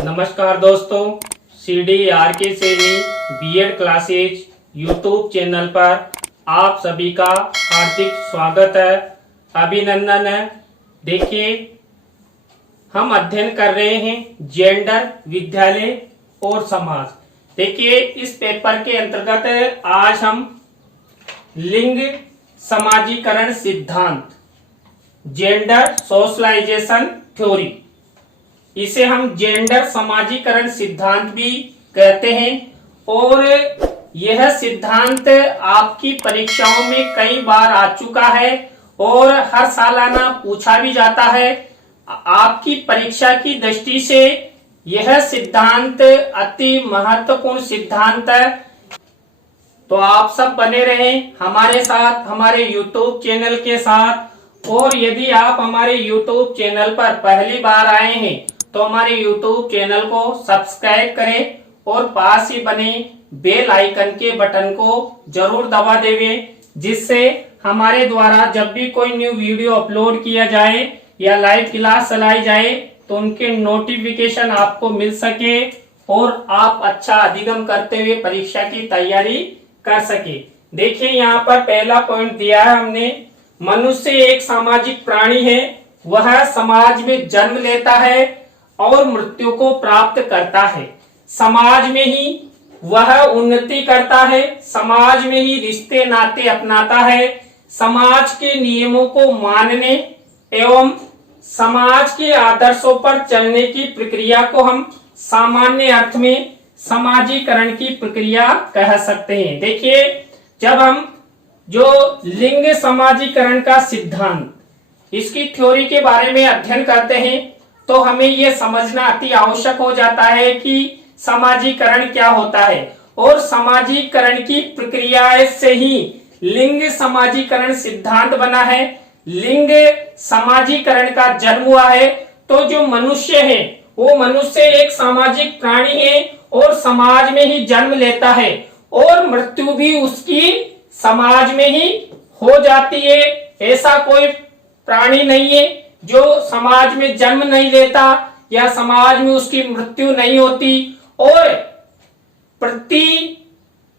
नमस्कार दोस्तों, CDRK Saini B Ed classes YouTube channel पर आप सभी का हार्दिक स्वागत है, अभिनंदन है। देखिए, हम अध्ययन कर रहे हैं जेंडर, विद्यालय और समाज। देखिए, इस पेपर के अंतर्गत आज हम लिंग समाजीकरण सिद्धांत, जेंडर सोशलाइजेशन थ्योरी, इसे हम जेंडर समाजीकरण सिद्धांत भी कहते हैं। और यह सिद्धांत आपकी परीक्षाओं में कई बार आ चुका है और हर सालाना पूछा भी जाता है। आपकी परीक्षा की दृष्टि से यह सिद्धांत अति महत्वपूर्ण सिद्धांत है। तो आप सब बने रहें हमारे साथ, हमारे YouTube चैनल के साथ। और यदि आप हमारे YouTube चैनल पर पहली बार आए हैं तो हमारे YouTube चैनल को सब्सक्राइब करें और पास ही बने बेल आइकन के बटन को जरूर दबा देवें, जिससे हमारे द्वारा जब भी कोई न्यू वीडियो अपलोड किया जाए या लाइव क्लास चलाई जाए तो उनके नोटिफिकेशन आपको मिल सके और आप अच्छा अधिगम करते हुए परीक्षा की तैयारी कर सके। देखिए, यहाँ पर पहला पॉइंट दिया है हमने, मनुष्य एक सामाजिक प्राणी है। वह समाज में जन्म लेता है और मृत्यु को प्राप्त करता है। समाज में ही वह उन्नति करता है, समाज में ही रिश्ते नाते अपनाता है। समाज के नियमों को मानने एवं समाज के आदर्शों पर चलने की प्रक्रिया को हम सामान्य अर्थ में समाजीकरण की प्रक्रिया कह सकते हैं। देखिए, जब हम जो लिंग समाजीकरण का सिद्धांत, इसकी थ्योरी के बारे में अध्ययन करते हैं तो हमें यह समझना अति आवश्यक हो जाता है कि समाजीकरण क्या होता है और समाजीकरण की प्रक्रिया से ही लिंग समाजीकरण सिद्धांत बना है। लिंग समाजीकरण का जन्म हुआ है तो जो मनुष्य है वो मनुष्य एक सामाजिक प्राणी है और समाज में ही जन्म लेता है और मृत्यु भी उसकी समाज में ही हो जाती है। ऐसा कोई प्राणी नहीं है जो समाज में जन्म नहीं लेता या समाज में उसकी मृत्यु नहीं होती। और प्रति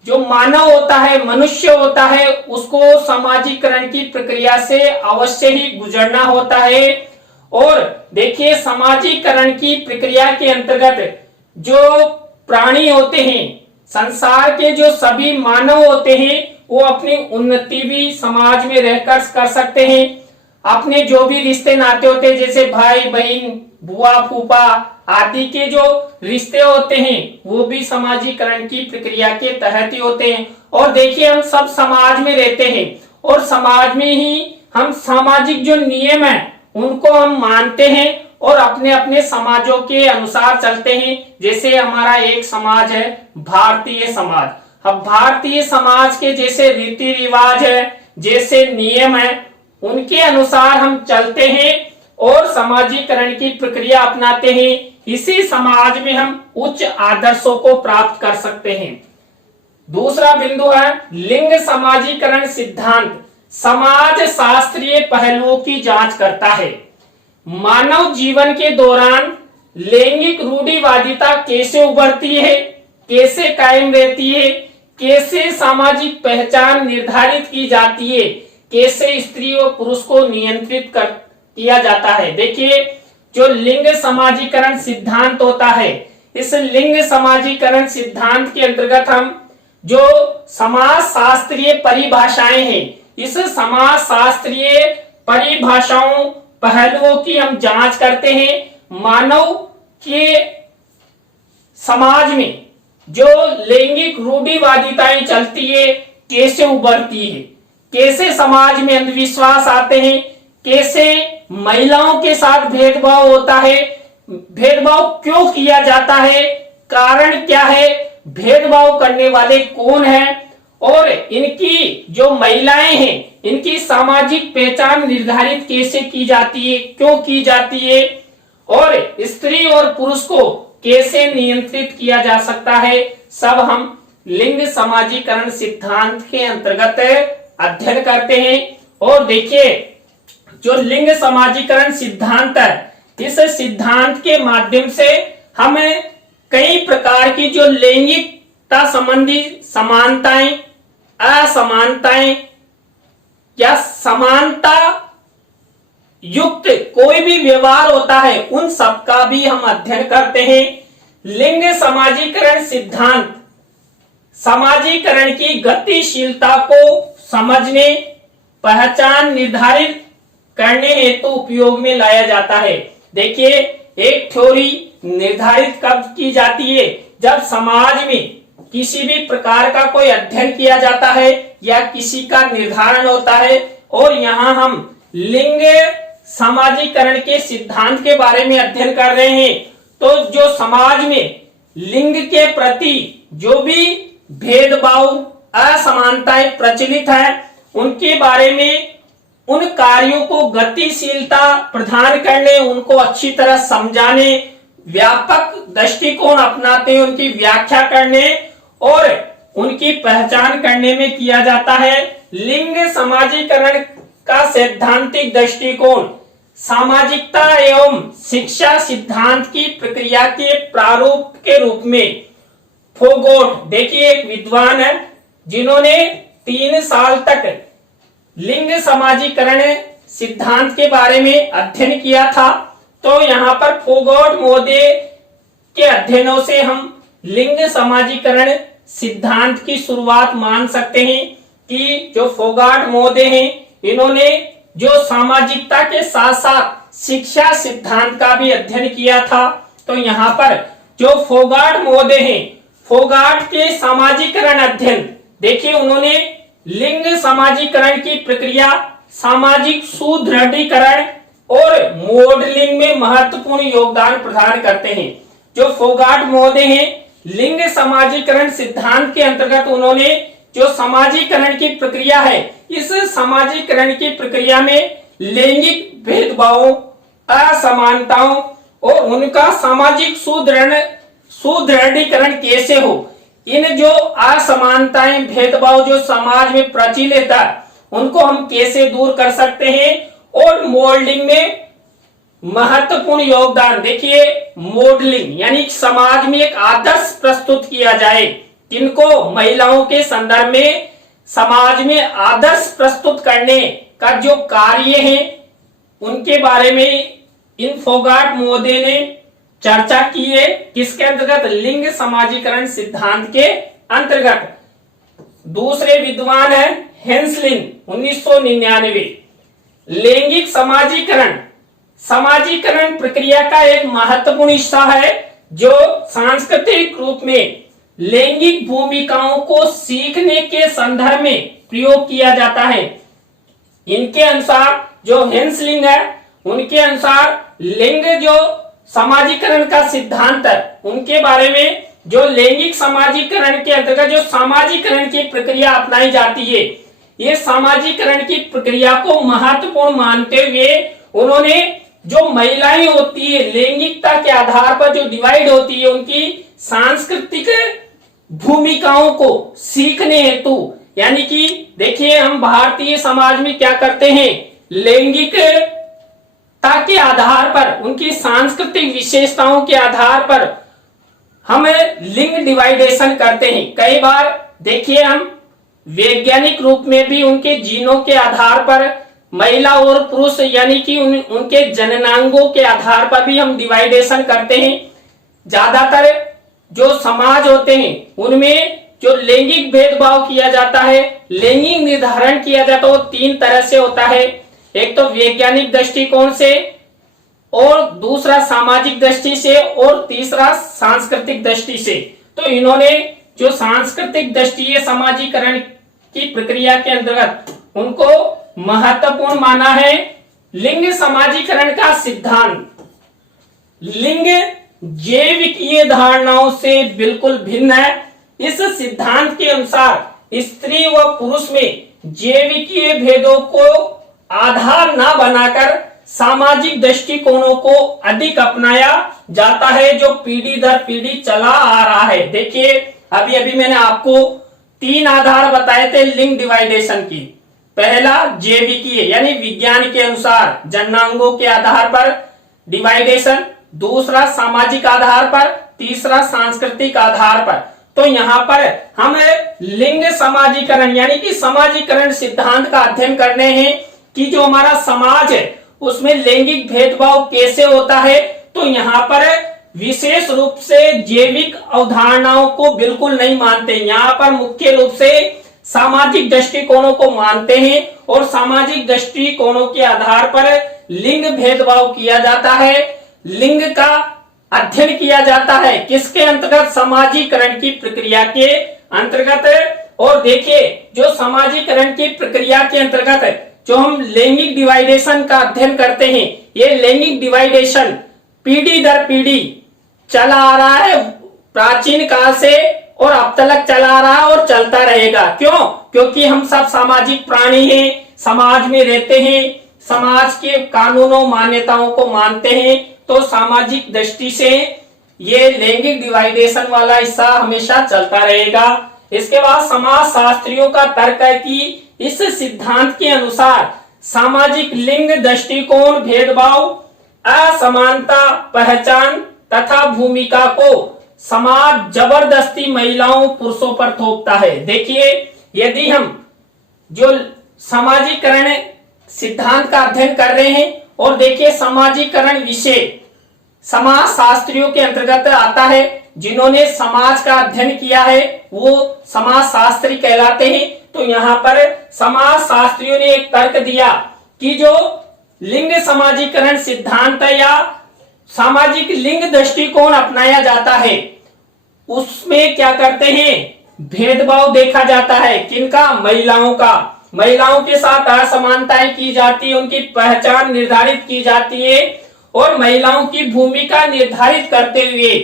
जो मानव होता है, मनुष्य होता है, उसको समाजीकरण की प्रक्रिया से अवश्य ही गुजरना होता है। और देखिए, समाजीकरण की प्रक्रिया के अंतर्गत जो प्राणी होते हैं, संसार के जो सभी मानव होते हैं, वो अपनी उन्नति भी समाज में रहकर कर सकते हैं। अपने जो भी रिश्ते नाते होते हैं, जैसे भाई बहन, बुआ फूफा आदि के जो रिश्ते होते हैं, वो भी समाजीकरण की प्रक्रिया के तहत ही होते हैं। और देखिए, हम सब समाज में रहते हैं और समाज में ही हम सामाजिक जो नियम है उनको हम मानते हैं और अपने अपने समाजों के अनुसार चलते हैं। जैसे हमारा एक समाज है भारतीय समाज। अब भारतीय समाज के जैसे रीति रिवाज है, जैसे नियम है, उनके अनुसार हम चलते हैं और समाजीकरण की प्रक्रिया अपनाते हैं। इसी समाज में हम उच्च आदर्शों को प्राप्त कर सकते हैं। दूसरा बिंदु है लिंग समाजीकरण सिद्धांत समाज शास्त्रीय पहलुओं की जांच करता है। मानव जीवन के दौरान लैंगिक रूढ़िवादिता कैसे उभरती है, कैसे कायम रहती है, कैसे सामाजिक पहचान निर्धारित की जाती है, कैसे स्त्री और पुरुष को नियंत्रित किया जाता है। देखिए, जो लिंग समाजीकरण सिद्धांत होता है, इस लिंग समाजीकरण सिद्धांत के अंतर्गत हम जो समाज शास्त्रीय परिभाषाएं हैं, इस समाज शास्त्रीय परिभाषाओं पहलुओं की हम जांच करते हैं। मानव के समाज में जो लैंगिक रूढ़िवादिताएं चलती है कैसे उभरती है, कैसे समाज में अंधविश्वास आते हैं, कैसे महिलाओं के साथ भेदभाव होता है, भेदभाव क्यों किया जाता है, कारण क्या है, भेदभाव करने वाले कौन हैं और इनकी जो महिलाएं हैं इनकी सामाजिक पहचान निर्धारित कैसे की जाती है, क्यों की जाती है, और स्त्री और पुरुष को कैसे नियंत्रित किया जा सकता है, सब हम लिंग समाजीकरण सिद्धांत के अंतर्गत अध्ययन करते हैं। और देखिए, जो लिंग समाजीकरण सिद्धांत है, इस सिद्धांत के माध्यम से हमें कई प्रकार की जो लैंगिकता संबंधी समानताएं, असमानताएं या समानता युक्त कोई भी व्यवहार होता है, उन सब का भी हम अध्ययन करते हैं। लिंग समाजीकरण सिद्धांत समाजीकरण की गतिशीलता को समझने, पहचान निर्धारित करने हेतु उपयोग में लाया जाता है। देखिए, एक थ्योरी निर्धारित कब की जाती है? जब समाज में किसी भी प्रकार का कोई अध्ययन किया जाता है या किसी का निर्धारण होता है, और यहाँ हम लिंग समाजीकरण के सिद्धांत के बारे में अध्ययन कर रहे हैं। तो जो समाज में लिंग के प्रति जो भी भेदभाव, असमानताएं प्रचलित है, उनके बारे में, उन कार्यों को गतिशीलता प्रदान करने, उनको अच्छी तरह समझाने, व्यापक दृष्टिकोण अपनाते हुए उनकी व्याख्या करने और उनकी पहचान करने में किया जाता है। लिंग समाजीकरण का सैद्धांतिक दृष्टिकोण सामाजिकता एवं शिक्षा सिद्धांत की प्रक्रिया के प्रारूप के रूप में फोगोट, देखिए एक विद्वान है जिन्होंने 3 साल तक लिंग समाजीकरण सिद्धांत के बारे में अध्ययन किया था। तो यहाँ पर फोगोट महोदय के अध्ययनों से हम लिंग समाजीकरण सिद्धांत की शुरुआत मान सकते हैं कि जो फोगाट महोदय हैं, इन्होंने जो सामाजिकता के साथ साथ शिक्षा सिद्धांत का भी अध्ययन किया था। तो यहाँ पर जो फोगाट महोदय हैं, फोगाट के सामाजीकरण अध्ययन, देखिए उन्होंने लिंग समाजीकरण की प्रक्रिया, सामाजिक सुदृढ़ीकरण और मॉडलिंग में महत्वपूर्ण योगदान प्रदान करते हैं। जो फोगाट महोदय हैं, लिंग समाजीकरण सिद्धांत के अंतर्गत उन्होंने जो समाजीकरण की प्रक्रिया है, इस समाजीकरण की प्रक्रिया में लैंगिक भेदभावों, असमानताओं और उनका सामाजिक सुदृढ़ीकरण कैसे हो, इन जो असमानताएं, भेदभाव जो समाज में प्रचलित है, उनको हम कैसे दूर कर सकते हैं, और मॉडलिंग में महत्वपूर्ण योगदान। देखिए, मॉडलिंग यानी समाज में एक आदर्श प्रस्तुत किया जाए, किनको, महिलाओं के संदर्भ में समाज में आदर्श प्रस्तुत करने का जो कार्य है, उनके बारे में इन फोगाट महोदय ने चर्चा की है। किसके अंतर्गत? लिंग समाजीकरण सिद्धांत के अंतर्गत। दूसरे विद्वान है हेंसलिन, 1999। लैंगिक समाजीकरण समाजीकरण प्रक्रिया का एक महत्वपूर्ण हिस्सा है जो सांस्कृतिक रूप में लैंगिक भूमिकाओं को सीखने के संदर्भ में प्रयोग किया जाता है। इनके अनुसार, जो हेंसलिंग है, उनके अनुसार लिंग जो समाजीकरण का सिद्धांत है, उनके बारे में जो लैंगिक समाजीकरण के अंतर्गत जो सामाजीकरण की प्रक्रिया अपनाई जाती है, ये सामाजीकरण की प्रक्रिया को महत्वपूर्ण मानते हुए उन्होंने जो महिलाएं होती है, लैंगिकता के आधार पर जो डिवाइड होती है, उनकी सांस्कृतिक भूमिकाओं को सीखने हेतु, यानी कि देखिए हम भारतीय समाज में क्या करते हैं, लैंगिकता के आधार पर, उनकी सांस्कृतिक विशेषताओं के आधार पर हम लिंग डिवाइडेशन करते हैं। कई बार देखिए हम वैज्ञानिक रूप में भी उनके जीनों के आधार पर महिला और पुरुष यानी कि उनके जननांगों के आधार पर भी हम डिवाइडेशन करते हैं। ज्यादातर जो समाज होते हैं उनमें जो लैंगिक भेदभाव किया जाता है, लैंगिक निर्धारण किया जाता है, वो 3 तरह से होता है। एक तो वैज्ञानिक दृष्टिकोण से, और दूसरा सामाजिक दृष्टि से, और तीसरा सांस्कृतिक दृष्टि से। तो इन्होंने जो सांस्कृतिक दृष्टि समाजीकरण की प्रक्रिया के अंतर्गत उनको महत्वपूर्ण माना है। लिंग समाजीकरण का सिद्धांत लिंग जैविकीय धारणाओं से बिल्कुल भिन्न है। इस सिद्धांत के अनुसार स्त्री व पुरुष में जैविकीय भेदों को आधार न बनाकर सामाजिक दृष्टिकोणों को अधिक अपनाया जाता है, जो पीढ़ी दर पीढ़ी चला आ रहा है। देखिए अभी अभी मैंने आपको 3 आधार बताए थे लिंग डिवाइडेशन की। पहला जैविकीय यानी विज्ञान के अनुसार जननांगों के आधार पर डिवाइडेशन, दूसरा सामाजिक आधार पर, तीसरा सांस्कृतिक आधार पर। तो यहाँ पर हम लिंग समाजीकरण यानी कि समाजीकरण सिद्धांत का अध्ययन करने हैं कि जो हमारा समाज है उसमें लैंगिक भेदभाव कैसे होता है। तो यहाँ पर विशेष रूप से जैविक अवधारणाओं को बिल्कुल नहीं मानते, यहाँ पर मुख्य रूप से सामाजिक दृष्टिकोणों को मानते हैं और सामाजिक दृष्टिकोणों के आधार पर लिंग भेदभाव किया जाता है, लिंग का अध्ययन किया जाता है। किसके अंतर्गत? समाजीकरण की प्रक्रिया के अंतर्गत। और देखिए जो समाजीकरण की प्रक्रिया के अंतर्गत जो हम लैंगिक डिवाइडेशन का अध्ययन करते हैं, ये लैंगिक डिवाइडेशन पीढ़ी दर पीढ़ी चला आ रहा है प्राचीन काल से और अब तक चला आ रहा है और चलता रहेगा। क्यों? क्योंकि हम सब सामाजिक प्राणी हैं, समाज में रहते हैं, समाज के कानूनों मान्यताओं को मानते हैं। तो सामाजिक दृष्टि से ये लैंगिक डिवाइडेशन वाला हिस्सा हमेशा चलता रहेगा। इसके बाद समाज शास्त्रियों का तर्क है कि इस सिद्धांत के अनुसार सामाजिक लिंग दृष्टिकोण भेदभाव, असमानता, पहचान तथा भूमिका को समाज जबरदस्ती महिलाओं पुरुषों पर थोपता है। देखिए यदि हम जो समाजीकरण सिद्धांत का अध्ययन कर रहे हैं और देखिए समाजीकरण विषय समाज शास्त्रियों के अंतर्गत आता है, जिन्होंने समाज का अध्ययन किया है वो समाज शास्त्री कहलाते हैं। तो यहाँ पर समाज शास्त्रियों ने एक तर्क दिया कि जो लिंग समाजीकरण सिद्धांत या सामाजिक लिंग दृष्टिकोण अपनाया जाता है उसमें क्या करते हैं? भेदभाव देखा जाता है। किनका? महिलाओं का। महिलाओं के साथ असमानताएं की जाती है, उनकी पहचान निर्धारित की जाती है और महिलाओं की भूमिका निर्धारित करते हुए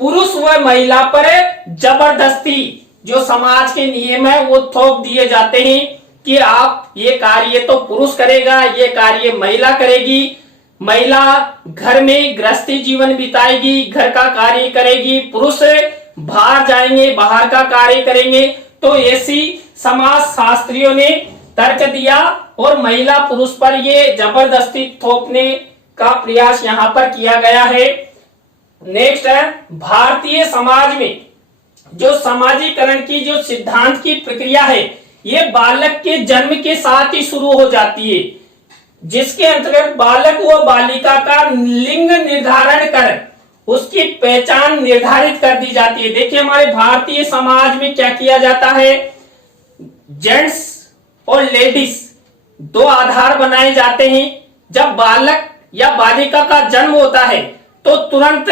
पुरुष व महिला पर जबरदस्ती जो समाज के नियम है वो थोप दिए जाते हैं कि आप ये कार्य तो पुरुष करेगा, ये कार्य महिला करेगी। महिला घर में गृहस्थी जीवन बिताएगी, घर का कार्य करेगी, पुरुष बाहर जाएंगे, बाहर का कार्य करेंगे। तो ऐसी समाज शास्त्रियों ने तर्क दिया और महिला पुरुष पर ये जबरदस्ती थोपने का प्रयास यहाँ पर किया गया है। नेक्स्ट है भारतीय समाज में जो समाजीकरण की जो सिद्धांत की प्रक्रिया है ये बालक के जन्म के साथ ही शुरू हो जाती है, जिसके अंतर्गत बालक व बालिका का लिंग निर्धारण कर उसकी पहचान निर्धारित कर दी जाती है। देखिए हमारे भारतीय समाज में क्या किया जाता है, जेंट्स और लेडीज दो आधार बनाए जाते हैं। जब बालक या बालिका का जन्म होता है तो तुरंत,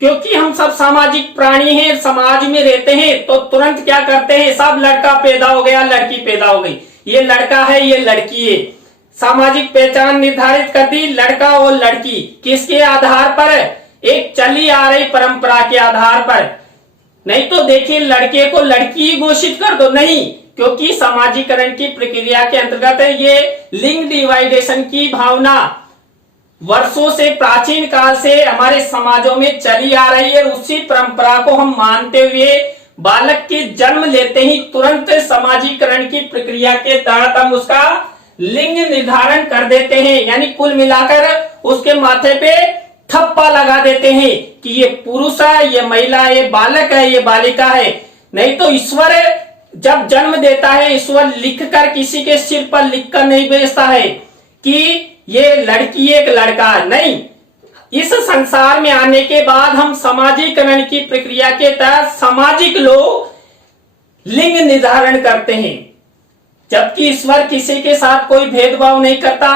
क्योंकि हम सब सामाजिक प्राणी हैं, समाज में रहते हैं, तो तुरंत क्या करते हैं, सब लड़का पैदा हो गया, लड़की पैदा हो गई, ये लड़का है, ये लड़की है। सामाजिक पहचान निर्धारित कर दी, लड़का और लड़की। किसके आधार पर? एक चली आ रही परंपरा के आधार पर। नहीं तो देखिए लड़के को लड़की घोषित कर दो, नहीं, क्योंकि समाजीकरण की प्रक्रिया के अंतर्गत ये लिंग डिवाइडेशन की भावना वर्षों से, प्राचीन काल से हमारे समाजों में चली आ रही है। उसी परंपरा को हम मानते हुए बालक के जन्म लेते ही तुरंत समाजीकरण की प्रक्रिया के तहत हम उसका लिंग निर्धारण कर देते हैं, यानी कुल मिलाकर उसके माथे पे थप्पा लगा देते हैं कि ये पुरुष है, ये महिला है, ये बालक है, ये बालिका है। नहीं तो ईश्वर जब जन्म देता है, ईश्वर लिखकर किसी के सिर पर लिखकर नहीं भेजता है कि ये लड़की एक लड़का, नहीं। इस संसार में आने के बाद हम समाजीकरण की प्रक्रिया के तहत सामाजिक लोग लिंग निर्धारण करते हैं, जबकि ईश्वर किसी के साथ कोई भेदभाव नहीं करता।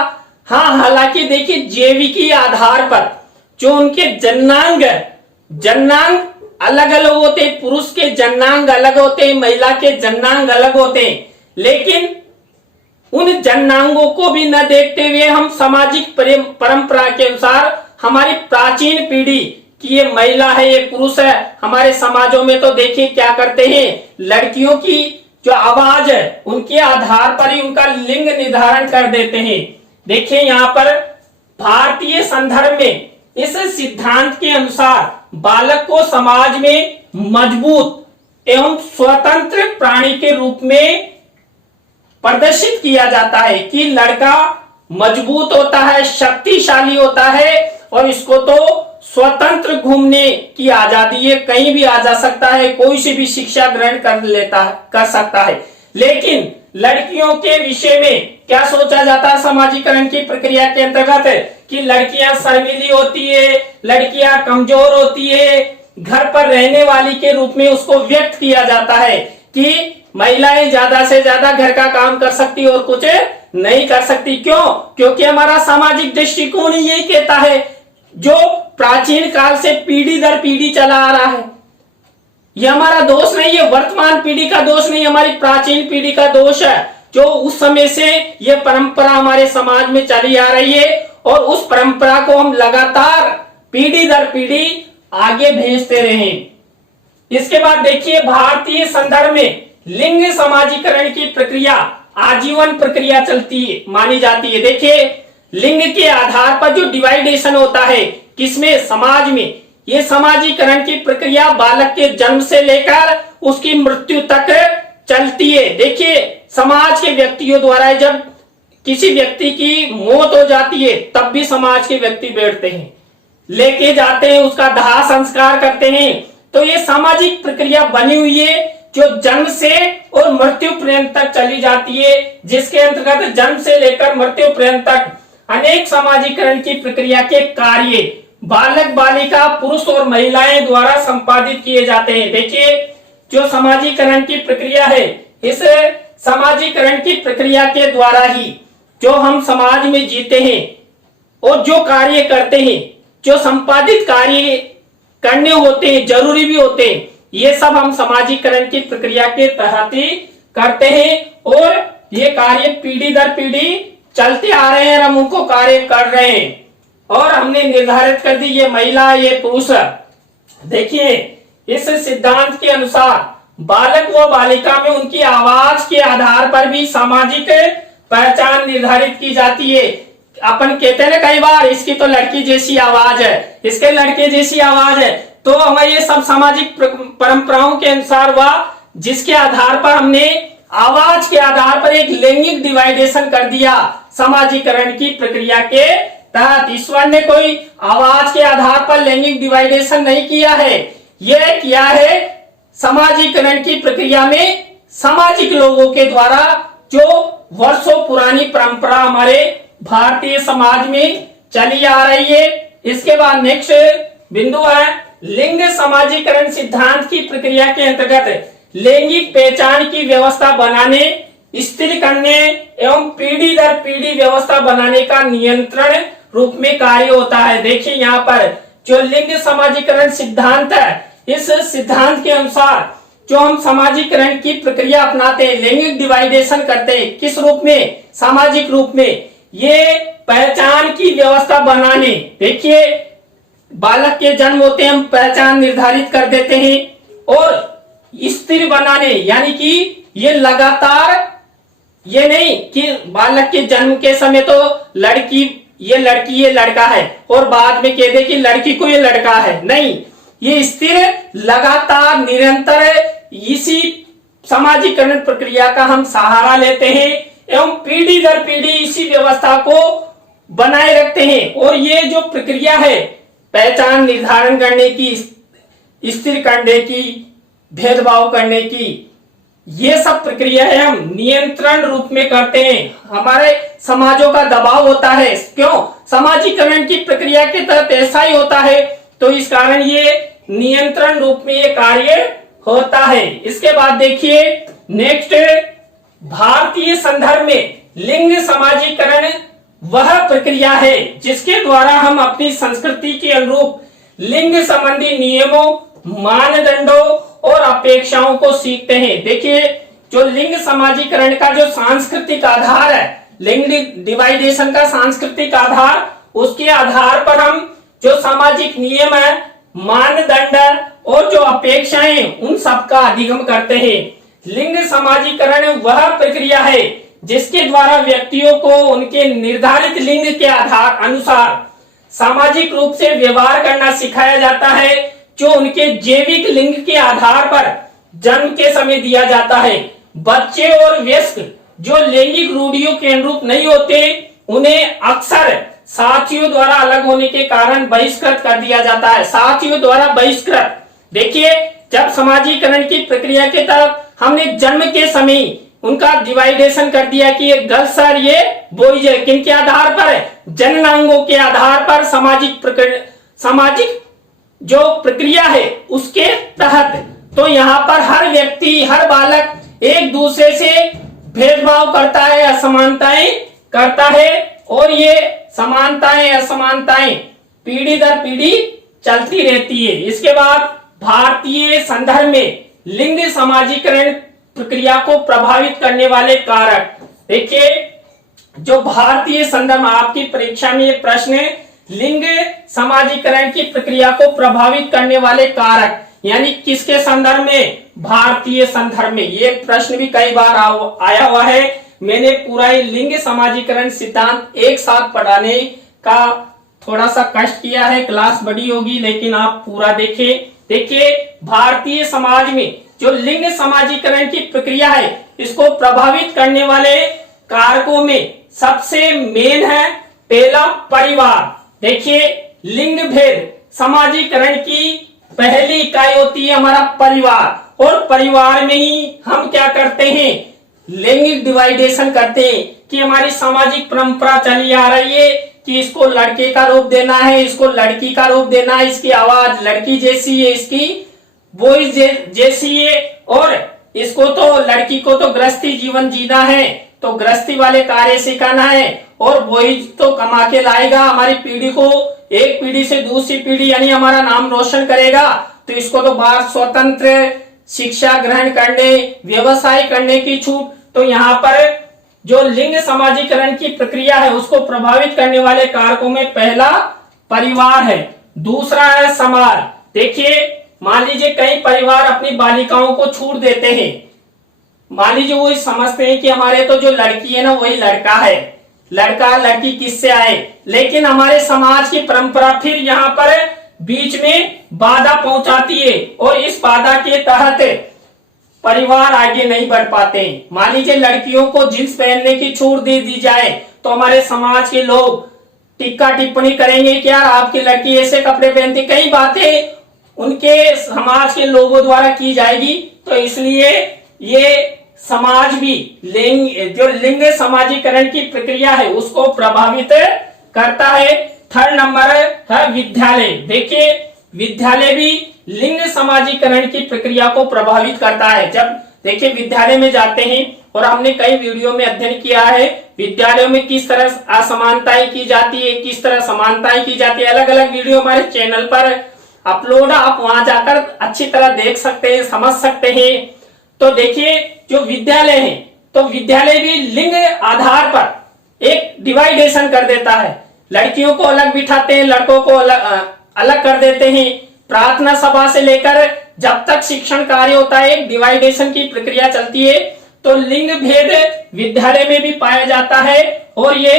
हाँ, हालांकि देखिए जैविकी आधार पर जो उनके जन्नांग अलग अलग होते हैं, पुरुष के जन्नांग अलग होते हैं, महिला के जन्नांग अलग होते हैं, लेकिन उन जन्नांगों को भी न देखते हुए हम सामाजिक परंपरा के अनुसार हमारी प्राचीन पीढ़ी कि ये महिला है, ये पुरुष है, हमारे समाजों में तो देखिए क्या करते हैं, लड़कियों की जो आवाज है उनके आधार पर ही उनका लिंग निर्धारण कर देते हैं। देखिए यहाँ पर भारतीय संदर्भ में इस सिद्धांत के अनुसार बालक को समाज में मजबूत एवं स्वतंत्र प्राणी के रूप में प्रदर्शित किया जाता है कि लड़का मजबूत होता है, शक्तिशाली होता है और इसको तो स्वतंत्र घूमने की आजादी है, कहीं भी आ जा सकता है, कोई से भी शिक्षा ग्रहण कर सकता है। लेकिन लड़कियों के विषय में क्या सोचा जाता है समाजीकरण की प्रक्रिया के अंतर्गत कि लड़कियां शर्मीली होती है, लड़कियां कमजोर होती है, घर पर रहने वाली के रूप में उसको व्यक्त किया जाता है कि महिलाएं ज्यादा से ज्यादा घर का काम कर सकती और कुछ नहीं कर सकती। क्यों? क्योंकि हमारा सामाजिक दृष्टिकोण यही कहता है, जो प्राचीन काल से पीढ़ी दर पीढ़ी चला आ रहा है। ये हमारा दोष नहीं है, वर्तमान पीढ़ी का दोष नहीं, हमारी प्राचीन पीढ़ी का दोष है, जो उस समय से ये परंपरा हमारे समाज में चली आ रही है और उस परंपरा को हम लगातार पीढ़ी दर पीढ़ी आगे भेजते रहे। इसके बाद देखिए, भारतीय संदर्भ में लिंग समाजीकरण की प्रक्रिया आजीवन प्रक्रिया चलती है मानी जाती है। देखिए, लिंग के आधार पर जो डिवाइडेशन होता है किसमें, समाज में, ये समाजीकरण की प्रक्रिया बालक के जन्म से लेकर उसकी मृत्यु तक चलती है। देखिए, समाज के व्यक्तियों द्वारा जब किसी व्यक्ति की मौत हो जाती है तब भी समाज के व्यक्ति बैठते हैं, लेके जाते हैं, उसका दाह संस्कार करते हैं। तो ये सामाजिक प्रक्रिया बनी हुई है जो जन्म से और मृत्यु पर्यंत तक चली जाती है, जिसके अंतर्गत जन्म से लेकर मृत्यु पर्यंत तक अनेक समाजीकरण की प्रक्रिया के कार्य बालक बालिका पुरुष और महिलाएं द्वारा संपादित किए जाते हैं। देखिए, जो समाजीकरण की प्रक्रिया है, इस समाजीकरण की प्रक्रिया के द्वारा ही जो हम समाज में जीते हैं और जो कार्य करते हैं, जो संपादित कार्य करने होते हैं, जरूरी भी होते हैं, ये सब हम समाजीकरण की प्रक्रिया के तहत ही करते हैं और ये कार्य पीढ़ी दर पीढ़ी चलते आ रहे हैं और हम उनको कार्य कर रहे हैं और हमने निर्धारित कर दी ये महिला ये पुरुष। देखिए, इस सिद्धांत के अनुसार बालक व बालिका में उनकी आवाज के आधार पर भी सामाजिक पहचान निर्धारित की जाती है। अपन कहते हैं ना कई बार, इसकी तो लड़की जैसी आवाज है, इसके लड़के जैसी आवाज है, तो हमें ये सब सामाजिक परंपराओं के अनुसार हुआ, जिसके आधार पर हमने आवाज के आधार पर एक लैंगिक डिवाइडेशन कर दिया समाजीकरण की प्रक्रिया के तहत। ईश्वर ने कोई आवाज के आधार पर लैंगिक डिवाइडेशन नहीं किया है, यह किया है समाजीकरण की प्रक्रिया में सामाजिक लोगों के द्वारा, जो वर्षों पुरानी परंपरा हमारे भारतीय समाज में चली आ रही है। इसके बाद नेक्स्ट बिंदु है, लिंग समाजीकरण सिद्धांत की प्रक्रिया के अंतर्गत लैंगिक पहचान की व्यवस्था बनाने, स्थिर करने एवं पीढ़ी दर पीढ़ी व्यवस्था बनाने का नियंत्रण रूप में कार्य होता है। देखिए, यहाँ पर जो लिंग समाजीकरण सिद्धांत है, इस सिद्धांत के अनुसार जो हम समाजीकरण की प्रक्रिया अपनाते हैं, लैंगिक डिवाइडेशन करते हैं, किस रूप में, सामाजिक रूप में, ये पहचान की व्यवस्था बनाने। देखिए, बालक के जन्म होते हम पहचान निर्धारित कर देते हैं और स्थिर बनाने, यानी कि ये लगातार, ये नहीं कि बालक के जन्म के समय तो लड़की ये लड़का है और बाद में कह दे कि लड़की को ये लड़का है, नहीं, ये स्थिर लगातार निरंतर इसी समाजीकरण प्रक्रिया का हम सहारा लेते हैं एवं पीढ़ी दर पीढ़ी इसी व्यवस्था को बनाए रखते हैं। और ये जो प्रक्रिया है पहचान निर्धारण करने की, स्थिर करने की, भेदभाव करने की, ये सब प्रक्रिया है हम नियंत्रण रूप में करते हैं। हमारे समाजों का दबाव होता है, क्यों, समाजीकरण की प्रक्रिया के तहत ऐसा ही होता है, तो इस कारण ये नियंत्रण रूप में ये कार्य होता है। इसके बाद देखिए नेक्स्ट, भारतीय संदर्भ में लिंग समाजीकरण वह प्रक्रिया है जिसके द्वारा हम अपनी संस्कृति के अनुरूप लिंग संबंधी नियमों, मानदंडों और अपेक्षाओं को सीखते हैं। देखिए, जो लिंग समाजीकरण का जो सांस्कृतिक आधार है, लिंग डिवाइडेशन का सांस्कृतिक आधार, उसके आधार पर हम जो सामाजिक नियम है, मानदंड और जो अपेक्षाएं, उन सब का अधिगम करते हैं। लिंग समाजीकरण वह प्रक्रिया है जिसके द्वारा व्यक्तियों को उनके निर्धारित लिंग के आधार अनुसार सामाजिक रूप से व्यवहार करना सिखाया जाता है, जो उनके जैविक लिंग के आधार पर जन्म के समय दिया जाता है। बच्चे और वयस्क जो लैंगिक रूढ़ियों के अनुरूप नहीं होते, उन्हें अक्सर साथियों द्वारा अलग होने के कारण बहिष्कृत कर दिया जाता है। साथियों द्वारा बहिष्कृत, देखिए जब समाजीकरण की प्रक्रिया के तहत हमने जन्म के समय उनका डिवाइडेशन कर दिया कि ये गर्ल्स और ये बॉयज है, किन के आधार पर है, जननांगों के आधार पर, सामाजिक जो प्रक्रिया है उसके तहत। तो यहाँ पर हर व्यक्ति, हर बालक एक दूसरे से भेदभाव करता है, असमानताएं करता है, और ये समानताएं असमानताएं पीढ़ी दर पीढ़ी चलती रहती है। इसके बाद भारतीय संदर्भ में लिंग समाजीकरण प्रक्रिया को प्रभावित करने वाले कारक, देखिए जो भारतीय संदर्भ में आपकी परीक्षा में ये प्रश्न है, लिंग समाजीकरण की प्रक्रिया को प्रभावित करने वाले कारक, यानी किसके संदर्भ में, भारतीय संदर्भ में। ये प्रश्न भी कई बार आया हुआ है। मैंने पूरा ये लिंग समाजीकरण सिद्धांत एक साथ पढ़ाने का थोड़ा सा कष्ट किया है, क्लास बड़ी होगी लेकिन आप पूरा देखें। देखिए भारतीय समाज में जो लिंग समाजीकरण की प्रक्रिया है इसको प्रभावित करने वाले कारकों में सबसे मेन है पहला परिवार। देखिए लिंग भेद समाजीकरण की पहली इकाई होती है हमारा परिवार, और परिवार में ही हम क्या करते हैं, लैंगिक डिवाइडेशन करते हैं कि हमारी सामाजिक परंपरा चली आ रही है कि इसको लड़के का रूप देना है, इसको लड़की का रूप देना है, इसकी आवाज लड़की जैसी है, इसकी वॉइस जैसी है, और इसको तो लड़की को तो गृहस्थी जीवन जीना है तो गृहस्थी वाले कार्य सिखाना है, और वॉइस तो कमा के लाएगा, हमारी पीढ़ी को एक पीढ़ी से दूसरी पीढ़ी यानी हमारा नाम रोशन करेगा, तो इसको तो बाहर स्वतंत्र शिक्षा ग्रहण करने, व्यवसाय करने की छूट। तो यहाँ पर जो लिंग समाजीकरण की प्रक्रिया है उसको प्रभावित करने वाले कारकों में पहला परिवार है, दूसरा है समाज। देखिए मान लीजिए कई परिवार अपनी बालिकाओं को छूट देते हैं, मान लीजिए वो समझते हैं कि हमारे तो जो लड़की है ना वही लड़का है, लड़का लड़की किससे आए, लेकिन हमारे समाज की परंपरा फिर यहाँ पर बीच में बाधा पहुंचाती है, और इस बाधा के तहत परिवार आगे नहीं बढ़ पाते। मान लीजिए लड़कियों को जींस पहनने की छूट दे दी जाए तो हमारे समाज के लोग टिक्का टिप्पणी करेंगे कि यार आपकी लड़की ऐसे कपड़े पहनती, कई बातें उनके समाज के लोगों द्वारा की जाएगी। तो इसलिए ये समाज भी जो लिंग समाजीकरण की प्रक्रिया है उसको प्रभावित करता है। थर्ड नंबर है विद्यालय। देखिए विद्यालय भी लिंग समाजीकरण की प्रक्रिया को प्रभावित करता है। जब देखिए विद्यालय में जाते हैं, और हमने कई वीडियो में अध्ययन किया है विद्यालयों में किस तरह असमानताएं की जाती है, किस तरह समानताएं की जाती है, अलग अलग वीडियो हमारे चैनल पर अपलोड, आप वहां जाकर अच्छी तरह देख सकते हैं, समझ सकते हैं। तो देखिए जो विद्यालय है, तो विद्यालय भी लिंग आधार पर एक डिवाइडेशन कर देता है, लड़कियों को अलग बिठाते हैं, लड़कों को अलग कर देते हैं। प्रार्थना सभा से लेकर जब तक शिक्षण कार्य होता है एक डिवाइडेशन की प्रक्रिया चलती है। तो लिंग भेद विद्यालय में भी पाया जाता है और ये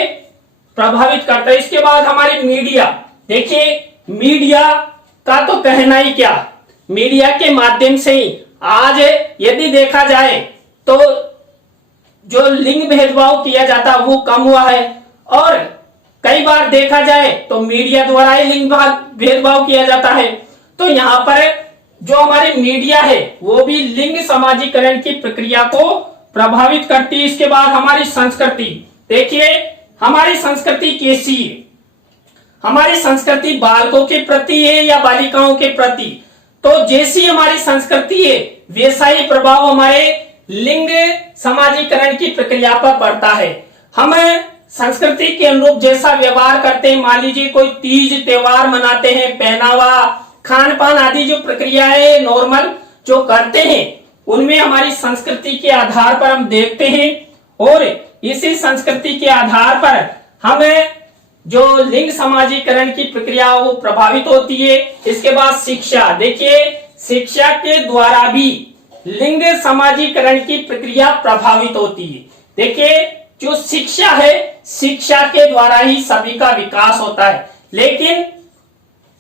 प्रभावित करता है। इसके बाद हमारी मीडिया, देखिए मीडिया का तो कहना ही क्या, मीडिया के माध्यम से ही आज यदि देखा जाए तो जो लिंग भेदभाव किया जाता वो कम हुआ है, और कई बार देखा जाए तो मीडिया द्वारा ही लिंग भेदभाव किया जाता है। तो यहाँ पर जो हमारी मीडिया है वो भी लिंग समाजीकरण की प्रक्रिया को प्रभावित करती है। इसके बाद हमारी संस्कृति, देखिए हमारी संस्कृति कैसी है, हमारी संस्कृति बालकों के प्रति है या बालिकाओं के प्रति। तो जैसी हमारी संस्कृति है वैसा ही प्रभाव हमारे लिंग समाजीकरण की प्रक्रिया पर पड़ता है। हम संस्कृति के अनुरूप जैसा व्यवहार करते हैं, मान लीजिए कोई तीज त्योहार मनाते हैं, पहनावा खान पान आदि जो प्रक्रिया है नॉर्मल जो करते हैं उनमें हमारी संस्कृति के आधार पर हम देखते हैं, और इसी संस्कृति के आधार पर हमें जो लिंग समाजीकरण की प्रक्रिया वो प्रभावित होती है। इसके बाद शिक्षा, देखिए शिक्षा के द्वारा भी लिंग समाजीकरण की प्रक्रिया प्रभावित होती है। देखिए जो शिक्षा है शिक्षा के द्वारा ही सभी का विकास होता है, लेकिन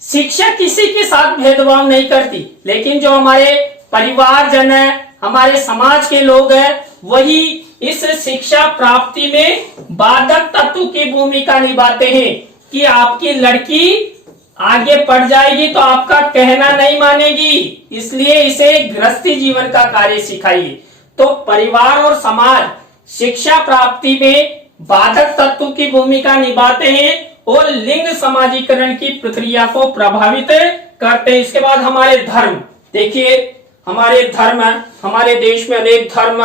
शिक्षा किसी के साथ भेदभाव नहीं करती, लेकिन जो हमारे परिवारजन है, हमारे समाज के लोग हैं, वही इस शिक्षा प्राप्ति में बाधक तत्व की भूमिका निभाते हैं। कि आपकी लड़की आगे पढ़ जाएगी तो आपका कहना नहीं मानेगी, इसलिए इसे गृहस्थी जीवन का कार्य सिखाइए। तो परिवार और समाज शिक्षा प्राप्ति में बाधक तत्व की भूमिका निभाते हैं और लिंग समाजीकरण की प्रक्रिया को प्रभावित करते हैं। इसके बाद हमारे धर्म, देखिए हमारे धर्म, हमारे देश में अनेक धर्म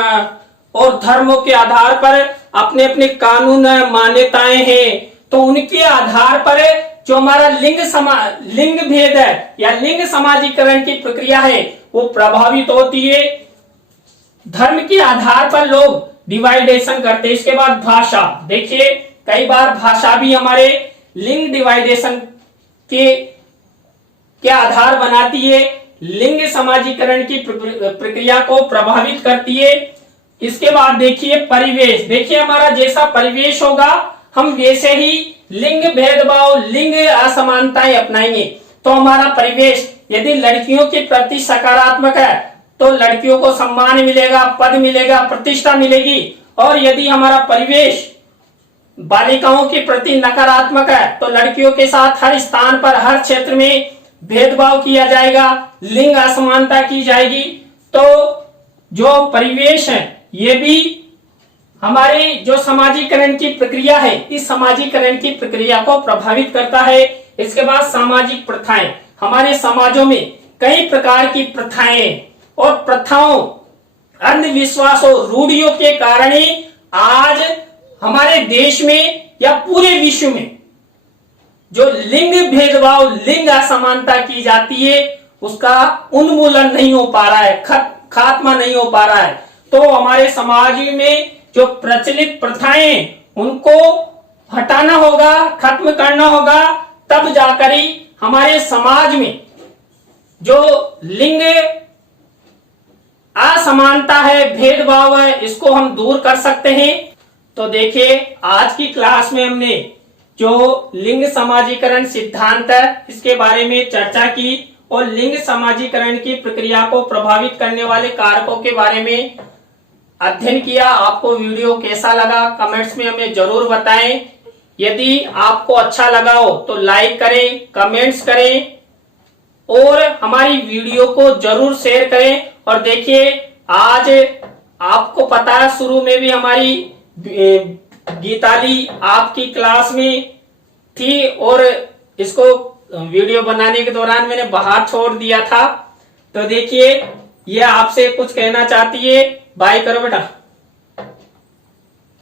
और धर्मों के आधार पर अपने अपने कानून मान्यताएं हैं। तो उनके आधार पर जो हमारा लिंग भेद है या लिंग समाजीकरण की प्रक्रिया है वो प्रभावित होती है। धर्म के आधार पर लोग डिवाइडेशन करते हैं। इसके बाद भाषा, देखिए कई बार भाषा भी हमारे लिंग डिवाइडेशन के आधार बनाती है, लिंग समाजीकरण की प्रक्रिया को प्रभावित करती है। इसके बाद देखिए परिवेश, देखिए हमारा जैसा परिवेश होगा हम वैसे ही लिंग भेदभाव, लिंग असमानताएं अपनाएंगे। तो हमारा परिवेश यदि लड़कियों के प्रति सकारात्मक है तो लड़कियों को सम्मान मिलेगा, पद मिलेगा, प्रतिष्ठा मिलेगी। और यदि हमारा परिवेश बालिकाओं के प्रति नकारात्मक है तो लड़कियों के साथ हर स्थान पर, हर क्षेत्र में भेदभाव किया जाएगा, लिंग असमानता की जाएगी। तो जो परिवेश है ये भी हमारे जो समाजीकरण की प्रक्रिया है, इस समाजीकरण की प्रक्रिया को प्रभावित करता है। इसके बाद सामाजिक प्रथाएं, हमारे समाजों में कई प्रकार की प्रथाएं और प्रथाओं, अंधविश्वासों, रूढ़ियों के कारण ही आज हमारे देश में या पूरे विश्व में जो लिंग भेदभाव, लिंग असमानता की जाती है उसका उन्मूलन नहीं हो पा रहा है, खात्मा नहीं हो पा रहा है। तो हमारे समाज में जो प्रचलित प्रथाएं उनको हटाना होगा, खत्म करना होगा, तब जाकर ही हमारे समाज में जो लिंग असमानता है, भेदभाव है, इसको हम दूर कर सकते हैं। तो देखिए आज की क्लास में हमने जो लिंग समाजीकरण सिद्धांत है इसके बारे में चर्चा की और लिंग समाजीकरण की प्रक्रिया को प्रभावित करने वाले कारकों के बारे में अध्ययन किया। आपको वीडियो कैसा लगा कमेंट्स में हमें जरूर बताएं। यदि आपको अच्छा लगा हो तो लाइक करें, कमेंट्स करें और हमारी वीडियो को जरूर शेयर करें। और देखिए आज आपको पता है शुरू में भी हमारी गीताली आपकी क्लास में थी और इसको वीडियो बनाने के दौरान मैंने बाहर छोड़ दिया था। तो देखिए ये आपसे कुछ कहना चाहती है। बाय करो बेटा।